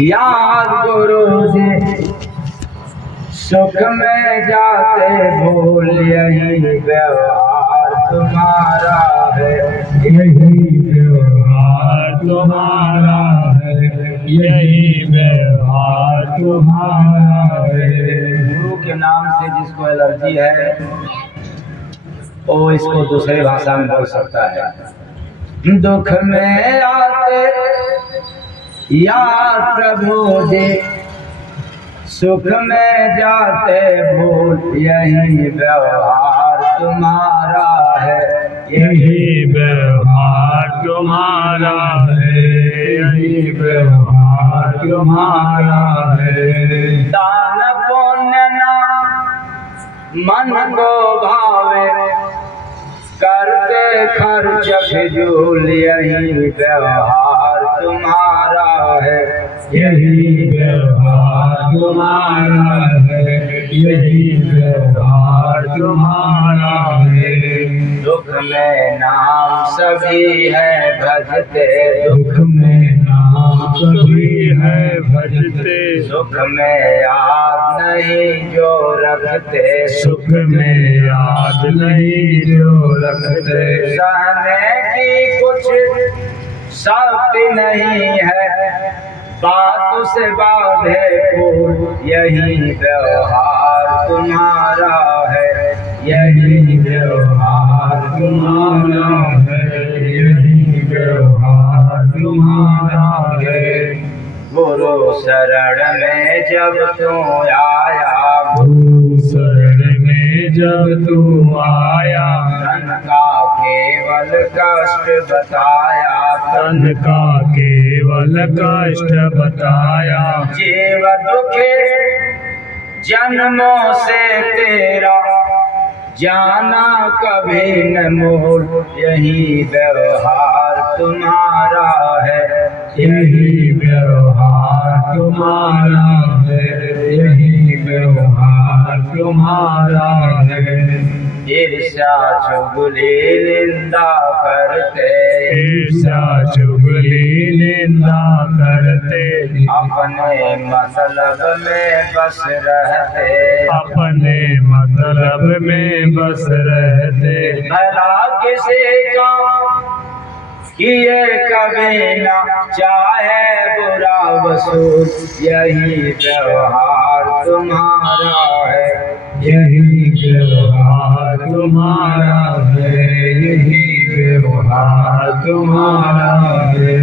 याद गुरु जी सुख में जाते भूल यही व्यवहार तुम्हारा है, यही व्यवहार तुम्हारा है, यही व्यवहार तुम्हारा है। गुरु के नाम से जिसको एलर्जी है वो इसको दूसरी भाषा में बोल सकता है। दुख में आते याद प्रभु जी सुख में जाते भूल यही व्यवहार तुम्हारा है, यही व्यवहार तुम्हारा है, यही व्यवहार तुम्हारा है। दान पुण्य ना मन को भावे करते खर्च फिजूल यही व्यवहार तुम्हारा है, यही व्यवहार तुम्हारा है, यही व्यवहार तुम्हारा है। दुख में नाम सभी है भजते, दुख में नाम सभी है भजते, सुख में याद नहीं जो रखते, सुख में याद नहीं जो रखते। सहने की कुछ शक्ति नहीं है बात से बाधे को यही व्यवहार तुम्हारा है, यही व्यवहार तुम्हारा है, यही व्यवहार तुम्हारा है। गुरु शरण में जब तू आया, गुरु शरण में जब तू आया, धन का केवल कष्ट बताया, तन का केवल कष्ट बताया। जीव दुखे जन्मों से तेरा जाना कभी न मोल यही व्यवहार तुम्हारा है, यही व्यवहार तुम्हारा है, यही व्यवहार तुम्हारा है। ईर्ष्या चुगली निंदा करते, ईर्ष्या चुगली निंदा करते, अपने मतलब में बस रहते, अपने मतलब में बस रहते। भला किसी का किए कभी ना चाहे बुरा वसूल यही व्यवहार तुम्हारा है, यही व्यवहार तुम्हारा है, यही व्यवहार तुम्हारा है।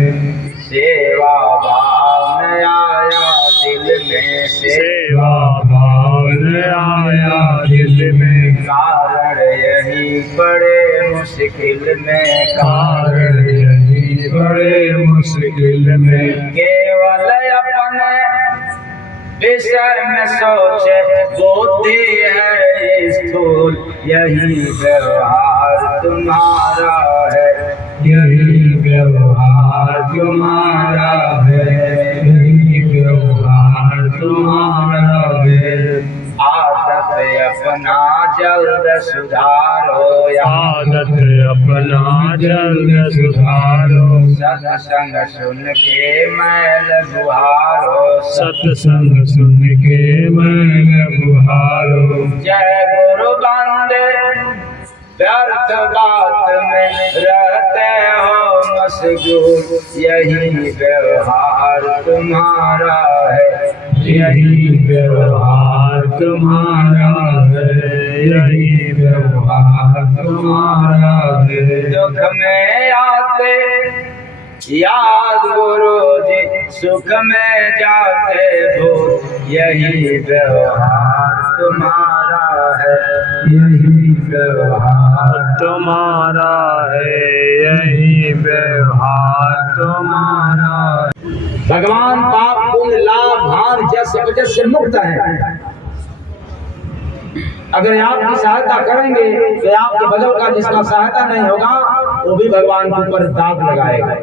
सेवा भाव न आया दिल में, सेवा भाव न आया दिल में, कारण यही बड़े मुश्किल में, कारण यही बड़े मुश्किल में। केवल अपने विषय में सोचे बुद्धि है स्थूल यही व्यवहार तुम्हारा है, यही व्यवहार तुम्हारा है, यही व्यवहार तुम्हारा है। आदत अपना जल्द सुधारो, आदत अपना जल्द सुधारो, सत्संग सुन के मैल गुहारो, सत्संग सुन के मैल गुहारो। जय गुरु बंदे व्यर्थ बात में रहते हो मशगूल यही व्यवहार तुम्हारा है, यही व्यवहार तुम्हारा है, यही व्यवहार तुम्हारा है। दुख में आते याद गुरु जी सुख में जाते भूल यही व्यवहार तुम्हारा है, यही व्यवहार तुम्हारा है, यही व्यवहार तुम्हारा है। भगवान पाप पुण्य लाभ हानि जस वजस से मुक्त है। अगर आपकी सहायता करेंगे तो आपके बगल का जिसका सहायता नहीं होगा वो भी भगवान के ऊपर दाग लगाएगा।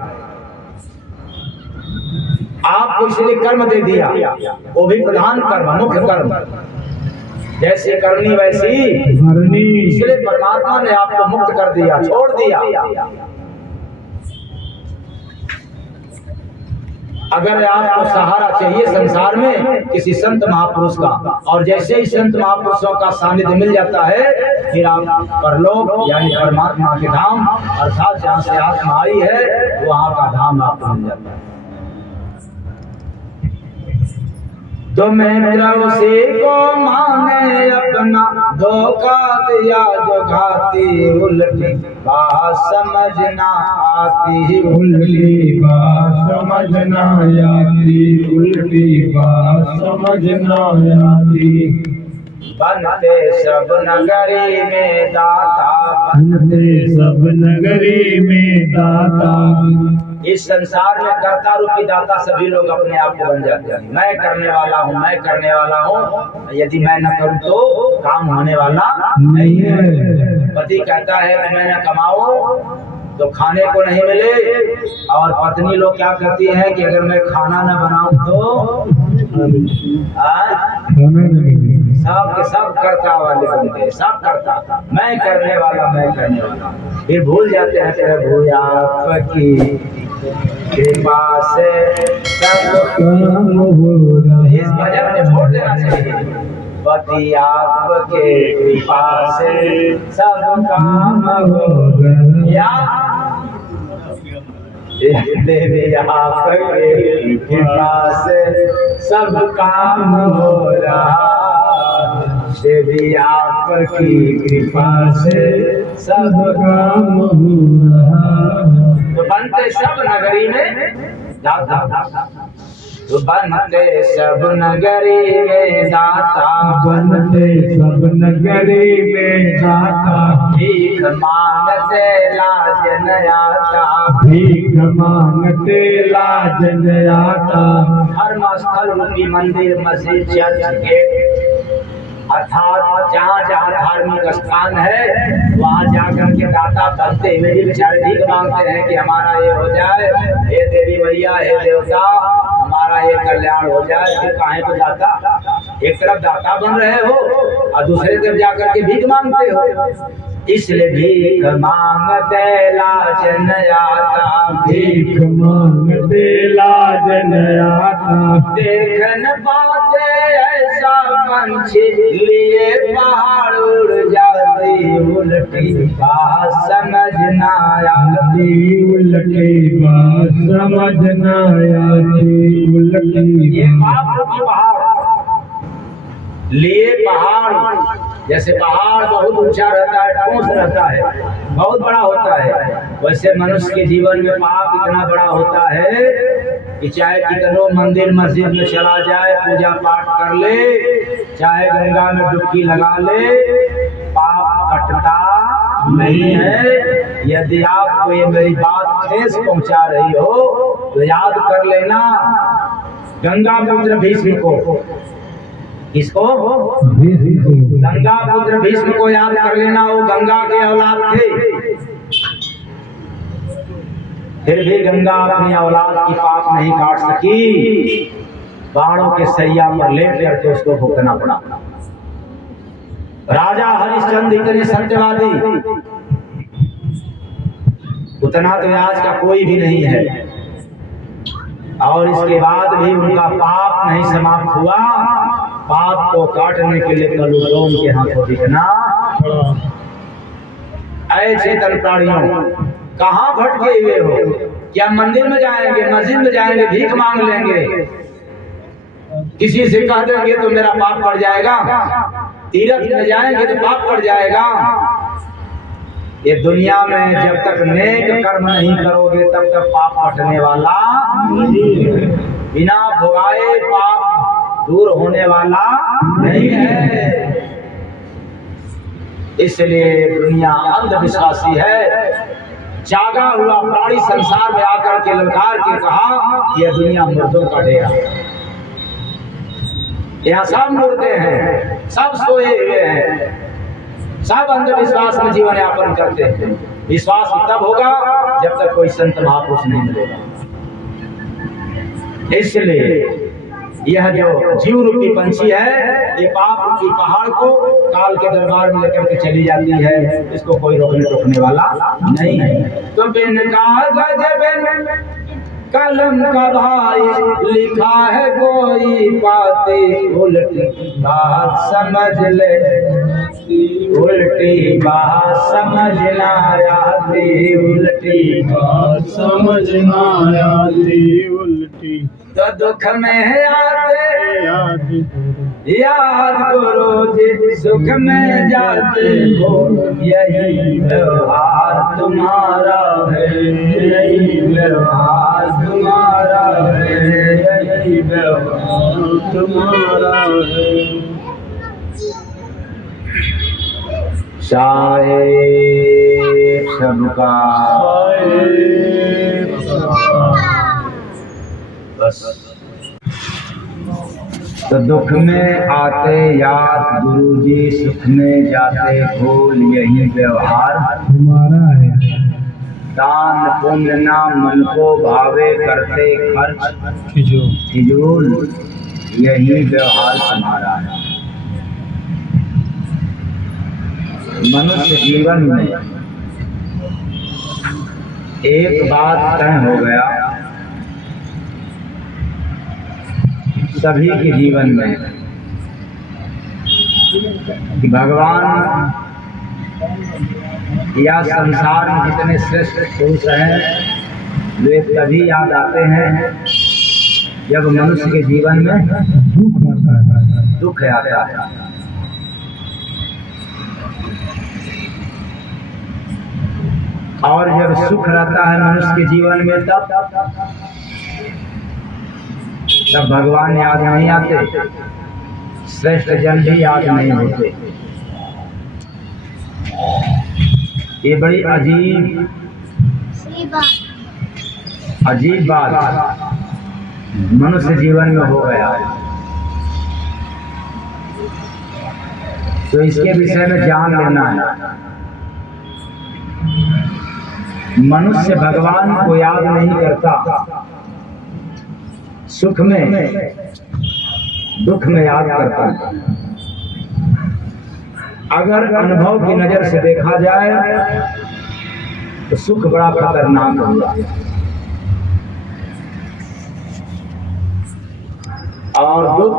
आपको इसलिए कर्म दे दिया, वो भी प्रधान कर्म मुख्य कर्म, जैसे करनी वैसी भरनी। इसलिए परमात्मा ने आपको मुक्त कर दिया, छोड़ दिया। अगर आपको सहारा चाहिए संसार में किसी संत महापुरुष का, और जैसे ही संत महापुरुषों का सानिध्य मिल जाता है फिर आप परलोक यानी परमात्मा के धाम अर्थात जहाँ से आत्मा आई है वहाँ का धाम आपको मिल जाता है। तो मित्र उसी को माने अपना धोखा दिया जो घाती उल्टी बात समझ ना आती, उल्टी बात समझ ना आती, उल्टी बात समझ ना आती। बनते सब नगरी में दाता, बनते सब नगरी में दाता। इस संसार में कर्ता रूपी दाता सभी लोग अपने आप को बन जाते हैं। मैं करने वाला हूँ, मैं करने वाला हूँ, यदि मैं न करूँ तो काम होने वाला नहीं है। पति कहता है कि मैं न कमाऊं तो खाने को नहीं मिले, और पत्नी लोग क्या करती है कि अगर मैं खाना न बनाऊं तो सब के सब कर्ता वाले बनते हैं, सब करता मैं करने वाला, मैं करने वाला। फिर भूल जाते हैं प्रभु आपकी कृपा से सब काम हो रहा। इस भजन में छोड़ देना चाहिए। पति आपके कृपा से सब काम हो गया, देवी आपके कृपा से सब काम हो रहा, देवी आपकी कृपा से सब काम हो रहा। तो बनते सब नगरी में दाता, तो बनते सब नगरी में दाता, बनते सब नगरी में दाता। भीख मांगते लाज न आता, भीख मांगते लाज न आता। धर्मस्थल रूपी मंदिर मस्जिद चर्च गेट अर्थात जहाँ जहाँ धार्मिक स्थान है वहाँ जाकर के दाता बनते हुए भी बेचारे भीख मांगते हैं कि हमारा ये हो जाए, हे देवी मैया, हे देवता, हमारा ये कल्याण हो जाए। फिर काहे को दाता, एक तरफ दाता बन रहे हो और दूसरे तरफ जाकर के भीख मांगते हो। इसलिए भीख मांगते लाज न आता, भीख मांगते लाज न आता। देख न पाते ऐसा पंछी लिए पहाड़ उड़ जाती, उल्टी बात समझ न आती, उल्टी बात समझ न आती, उल्टी। ये बाप की पहाड़ लिए पहाड़, जैसे पहाड़ बहुत ऊंचा रहता है, ठोस रहता है, बहुत बड़ा होता है, वैसे मनुष्य के जीवन में पाप इतना बड़ा होता है कि चाहे कितनों मंदिर मस्जिद में चला जाए, पूजा पाठ कर ले, चाहे गंगा में डुबकी लगा ले, पाप कटता नहीं है। यदि आपको ये मेरी बात ठेस पहुंचा रही हो तो याद कर लेना गंगा पुत्र भीष्म को, इसको गंगा पुत्र भीष्म को याद कर लेना। वो गंगा के औलाद थे, फिर भी गंगा अपनी औलाद की पाप नहीं काट सकी, बाणों के सैया पर लेट करके उसको भुगतना पड़ा। राजा हरिश्चंद्र इतने सत्यवादी, उतना तो आज का कोई भी नहीं है, और इसके बाद भी उनका पाप नहीं समाप्त हुआ। पाप को काटने के लिए कलुडोम के हाथों दिखना। ऐ चेतन प्राणियों, कहाँ भटके हुए हो? क्या मंदिर में जाएंगे, मस्जिद में जाएंगे, भीख मांग लेंगे, किसी से कह देंगे तो मेरा पाप पड़ जाएगा, तीर्थ में जाएंगे तो पाप पड़ जाएगा। ये दुनिया में जब तक नेक कर्म नहीं करोगे तब तक पाप कटने वाला, बिना भोगाए पाप दूर होने वाला नहीं है। इसलिए दुनिया अंधविश्वासी है। जागा हुआ प्राणी संसार में आकर के ललकार के कहा यह दुनिया मुर्दों का डेरा, यहाँ सब मुर्दे हैं, सब सोए हुए हैं, सब अंधविश्वास में जीवन यापन करते हैं। विश्वास तब होगा जब तक कोई संत महापुरुष नहीं मिलेगा। इसलिए यह जो जीव रूपी पंछी है, ये पाप रूपी पहाड़ को काल के दरबार में लेकर के चली जाती है, इसको कोई रोकने टोकने वाला नहीं है। तो बिन कागज बिन कलम का भाई लिखा है कोई बातें उल्टी बात समझ ले, उल्टी बात समझना आती, उल्टी बात समझना आती उल्टी। तो दुख में आते याद करो जी, सुख में जाते हो यही व्यवहार तुम्हारा है, यही व्यवहार तुम्हारा है, यही व्यवहार तुम्हारा है। साहेब सबका बस। तो दुख में आते याद गुरुजी, सुख में जाते भूल यही व्यवहार हमारा है। दान पुण्य ना मन को भावे करते खर्च फिजूल यही व्यवहार तुम्हारा है। मनुष्य जीवन में एक बात तय हो गया सभी के जीवन में कि भगवान या संसार में जितने श्रेष्ठ पुरुष हैं वे तभी याद आते हैं जब मनुष्य के जीवन में दुख आता है। और जब सुख रहता है मनुष्य के जीवन में तब भगवान याद नहीं आते, श्रेष्ठ जन भी याद नहीं होते। ये बड़ी अजीब बात मनुष्य जीवन में हो गया है। तो इसके विषय में जान लेना है। मनुष्य भगवान को याद नहीं करता, सुख में दुख में याद करता है। अगर अनुभव की नजर से देखा जाए तो सुख बड़ा खतरनाक होता है और दुख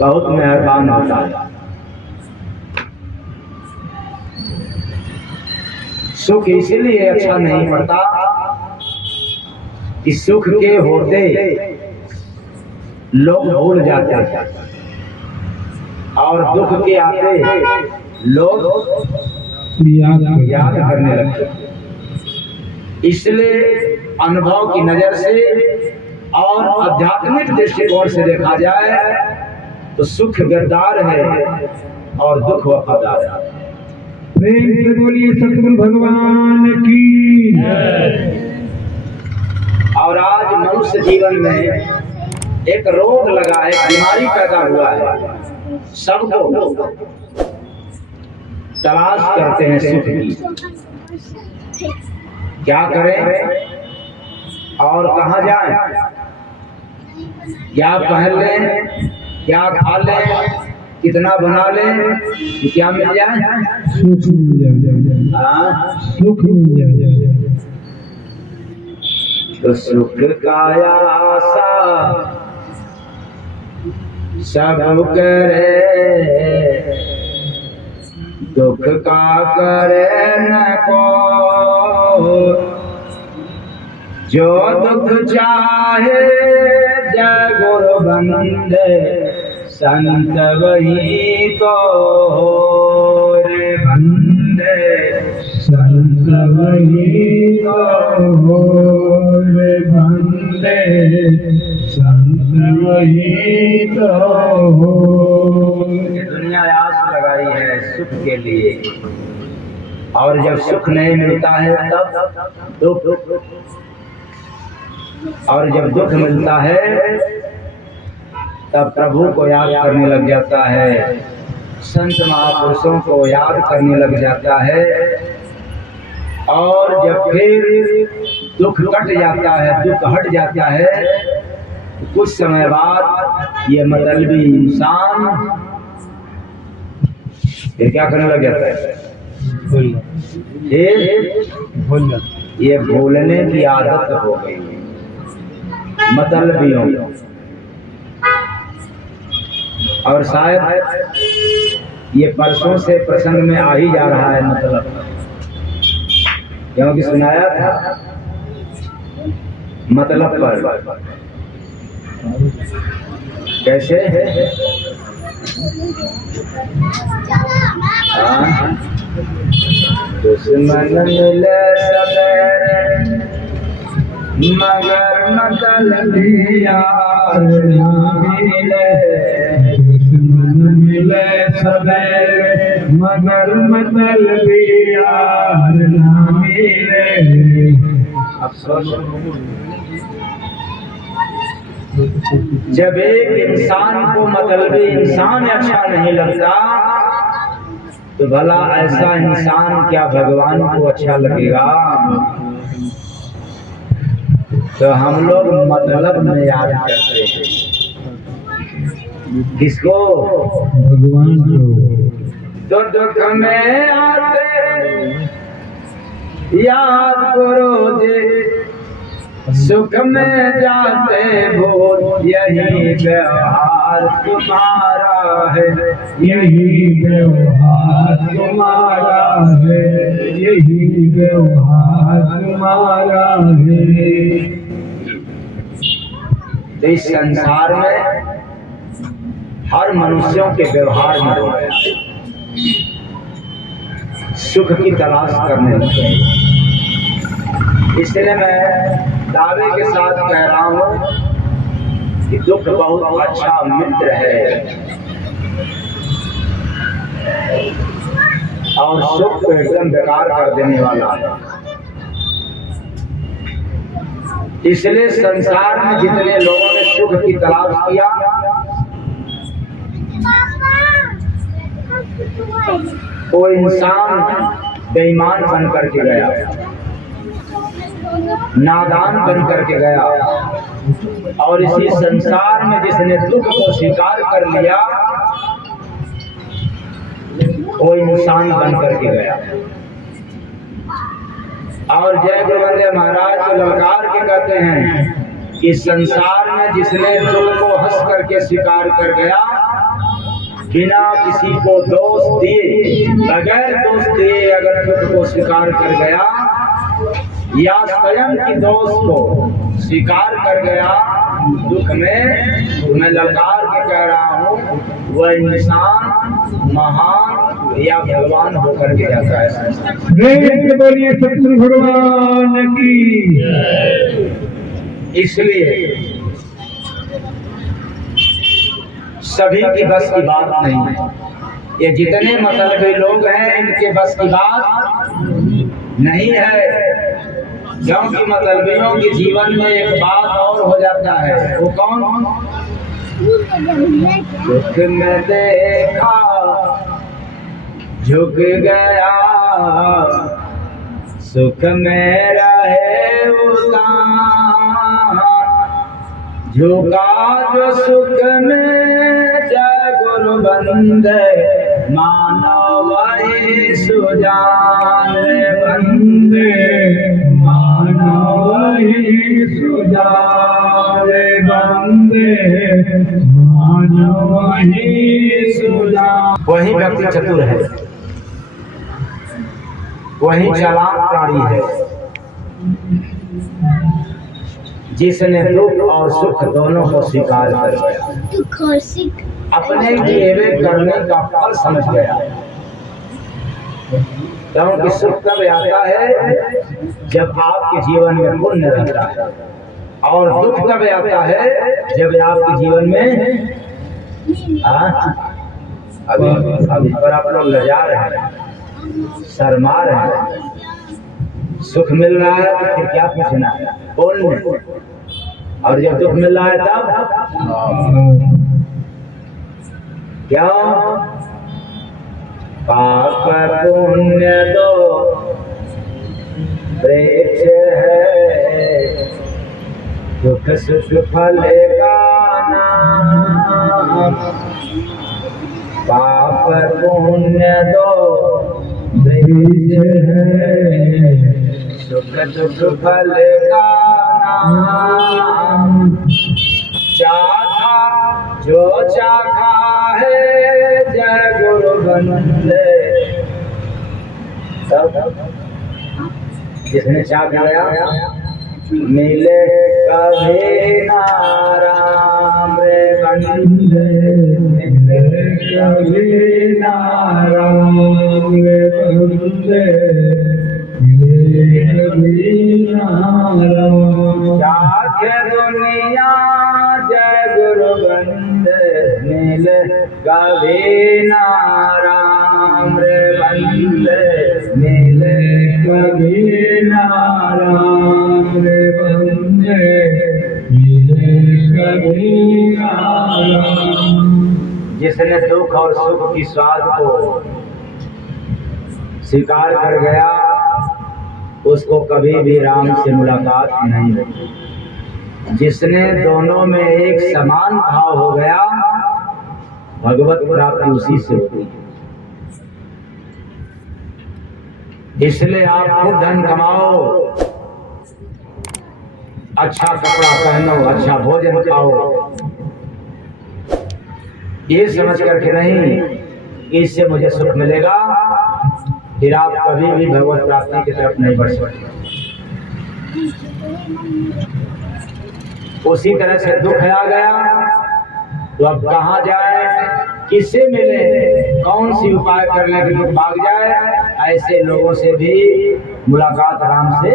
बहुत मेहरबान होता है। सुख इसलिए अच्छा नहीं पड़ता कि सुख के होते लोग भूल जाते हैं और दुख के आते लोग याद करने लगते। इसलिए अनुभव की नजर से और आध्यात्मिक दृष्टिकोण से देखा जाए तो सुख गद्दार है और दुख वफादार है। प्रेम से बोलिए सतगुरु भगवान की। और आज मनुष्य जीवन में एक रोग लगा है, बीमारी पैदा हुआ है। सबको तलाश करते हैं सुख की, क्या करें और कहाँ जाएं, क्या पहन लें, क्या खा लें, कितना बना लें कि क्या मिल जाए, सुख मिल जाए, सुख मिल जाए। तो सुख का आशा सब करे, दुख का करे न को। जो दुख चाहे जय गुरु बंदे, संत वही तो रे बंदे, संत वही तो रे बंदे, संत वही तो। ये दुनिया आस लगाई है सुख के लिए, और जब सुख नहीं मिलता है तब दुख, और जब दुख मिलता है तब प्रभु को याद करने लग जाता है, संत महापुरुषों को याद करने लग जाता है। और जब फिर दुख कट जाता है, दुख हट जाता है, तो कुछ समय बाद ये मतलबी इंसान फिर क्या करने लग जाता है, भूल जाता। ये भूलने की आदत हो गई मतलबियों। और शायद ये परसों से प्रसंग में आ ही जा रहा है मतलब, क्योंकि सुनाया था मतलब पर कैसे दुश्मन मिले सवेरे मगर मतलबी यार ना मिले, दुश्मन मिले सवेरे मगर मतलबी यार ना मिले। अफसोस जब एक इंसान को मतलबी इंसान अच्छा नहीं लगता तो भला ऐसा इंसान क्या भगवान को अच्छा लगेगा। तो हम लोग मतलब में याद करते हैं किसको, भगवान को। तो दुख में आते याद करो जे, सुख में जाते भूल यही व्यवहार तुम्हारा है, यही व्यवहार तुम्हारा है, यही व्यवहार तुम्हारा है। तो इस संसार में हर मनुष्यों के व्यवहार में हो गया सुख की तलाश करने लगे। इसलिए मैं दावे के साथ कह रहा हूं कि दुख बहुत अच्छा मित्र है और सुख को एकदम बेकार कर देने वाला है। इसलिए संसार में जितने लोगों ने सुख की तलाश किया वो इंसान बेईमान बन करके गया, नादान बन करके गया। और इसी संसार में जिसने दुख को स्वीकार कर लिया वो इंसान बन करके गया। और जय गुरुवंदे महाराज को ललकार के कहते हैं कि संसार में जिसने दुख को हंस करके स्वीकार कर गया, बिना किसी को दोष दिए, बगैर दोष दिए अगर दुख को स्वीकार कर गया या स्वयं की दोष को स्वीकार कर गया दुख में, तो मैं ललकार के कह रहा हूँ वह इंसान महान या भगवान होकर के जाता है। बोलिए सतगुरु भगवान की। इसलिए सभी की बस की बात नहीं है। ये जितने मतलबी लोग हैं इनके बस की बात नहीं है, क्योंकि मतलबियों के जीवन में एक बात और हो जाता है। वो कौन? दुख में देखा झुक गया, सुख में रहे उदार, झुका जो सुख में जय गुरु बंदे, मानो वही सुजान बंदे, मानो वही सुजान बंदे, मानो वही सुजान। वही व्यक्ति चतुर है, वही चालाक प्राणी है जिसने दुख और सुख दोनों को स्वीकार कर गया, अपने किए करने का फल समझ गया। क्योंकि सुख तब आता है जब आपके जीवन में पुण्य रहता है, और दुख तब आता है जब आपके जीवन में अभी पर आप लोग लजा रहे हैं, शर्मा रहे हैं। सुख मिल रहा है तो फिर क्या पूछना है, पुण्य। और जब दुख मिल रहा है तब क्या? पाप पुण्य दो वृक्ष है, दुख सुख फल का नाम। पाप पुण्य दो वृक्ष है, सुख दुख फल का नाम चाखा जो चाखा है जय गुरु बंदे। जिसने चाख गया मिले कभी नाराम रे बंदे, मिले कभी नाराम रे बंदे, मिले कभी नाराम। चाखे दुनिया जय गुरु बंदे, मिले कभी नाराम रे बंदे, मिले कभी नाराम रे बंदे, मिले कभी नाराम। जिसने दुख और सुख की स्वाद को स्वीकार कर गया उसको कभी भी राम से मुलाकात नहीं होती। जिसने दोनों में एक समान भाव हो गया भगवत प्राप्ति उसी से होती है। इसलिए आप खूब धन कमाओ, अच्छा कपड़ा पहनो, अच्छा भोजन खाओ, ये समझ करके नहीं कि इससे मुझे सुख मिलेगा, फिर आप कभी भी भगवत प्राप्ति की तरफ नहीं बढ़ सकते। उसी तरह से दुख आ गया तो अब कहाँ जाए, किससे मिले, कौन सी उपाय करने के लिए भाग जाए, ऐसे लोगों से भी मुलाकात राम से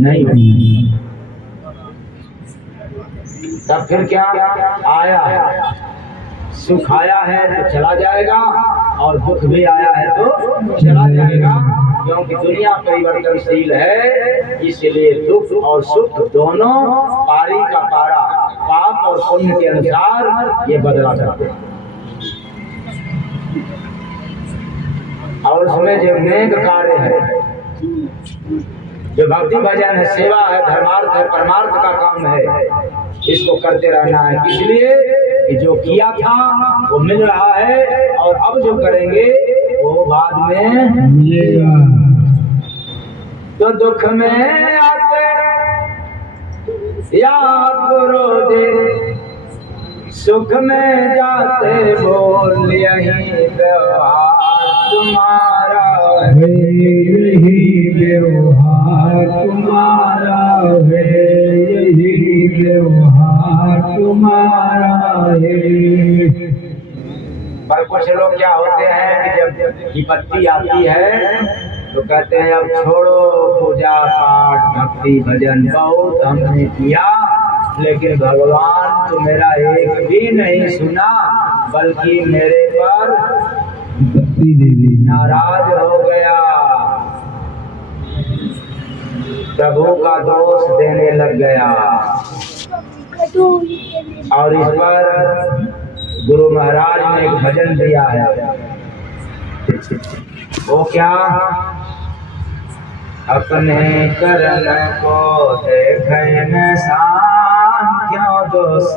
नहीं हुई। तब फिर क्या आया है, सुख आया है तो चला जाएगा और दुख भी आया है तो चला जाएगा, क्योंकि दुनिया परिवर्तनशील है। इसलिए दुख और सुख दोनों पारी का पारा, पाप और पुण्य के अनुसार ये बदला करते हैं। और उसमें जो नेक कार्य है, जो भक्ति भजन है, सेवा है, धर्मार्थ है, परमार्थ का काम है, इसको करते रहना है। इसलिए कि जो किया था वो मिल रहा है और अब जो करेंगे वो बाद में मिलेगा। तो दुख में आते याद करो दे, सुख में जाते बोल यही व्यवहार तुम्हारा है, यही व्यवहार तुम्हारा है, यही व्यवहार तुम्हारा है। पर कुछ लोग क्या होते हैं कि जब विपत्ति आती है तो कहते हैं अब छोड़ो पूजा पाठ भक्ति भजन बहुत हमने किया, लेकिन भगवान तो मेरा एक भी नहीं सुना, बल्कि मेरे पर नाराज हो गया, प्रभु का दोष देने लग गया। और इस पर गुरु महाराज ने एक भजन दिया है, वो क्या, अपने कर्म को देखे इंसान क्यों दोष,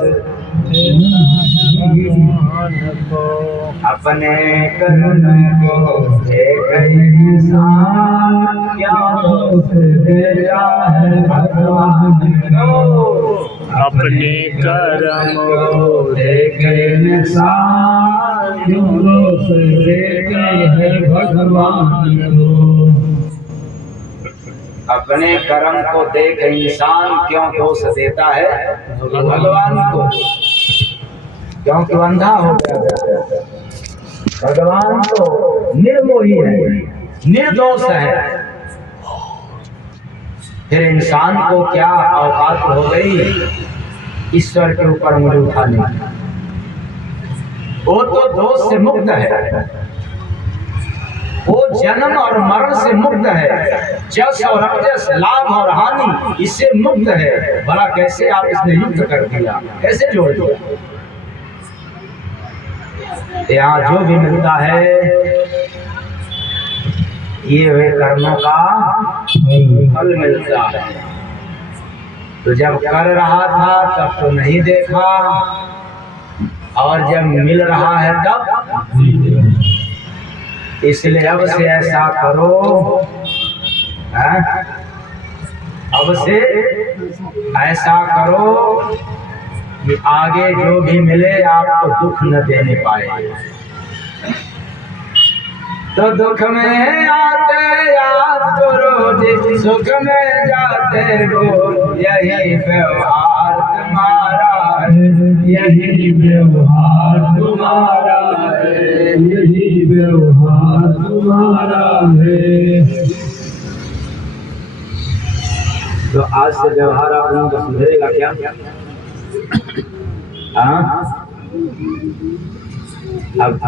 अपने कर्म को देखे इंसान क्यों दोष देता है भगवान को, अपने कर्म को देखे इंसान क्यों दोष देता है भगवान को। अपने कर्म को देख इंसान क्यों दोष देता है भगवान को, क्योंकि अंधा हो गया। भगवान तो निर्मोही है, निर्दोष है, फिर इंसान को क्या औकात हो गई ईश्वर के ऊपर मुझे उठाने। वो तो दोष से मुक्त है, वो जन्म और मरण से मुक्त है, जस और अजस, लाभ और हानि इससे मुक्त है। भला कैसे आप इसने युक्त कर दिया, कैसे जोड़ दिया। यहाँ जो भी मिलता है ये वे कर्मों का फल मिलता है। तो जब कर रहा था तब तो नहीं देखा, और जब मिल रहा है तब, इसलिए अब से ऐसा करो अब से ऐसा करो कि आगे जो भी मिले आपको दुख न देने पाए। तो दुख में आते याद करो जी, सुख में जाते हो, यही व्यवहार तुम्हारा है, यही व्यवहार तुम्हारा है, यही व्यवहार तुम्हारा है। तो आज से व्यवहार आप लोगों का सुधरेगा क्या? हाँ, अब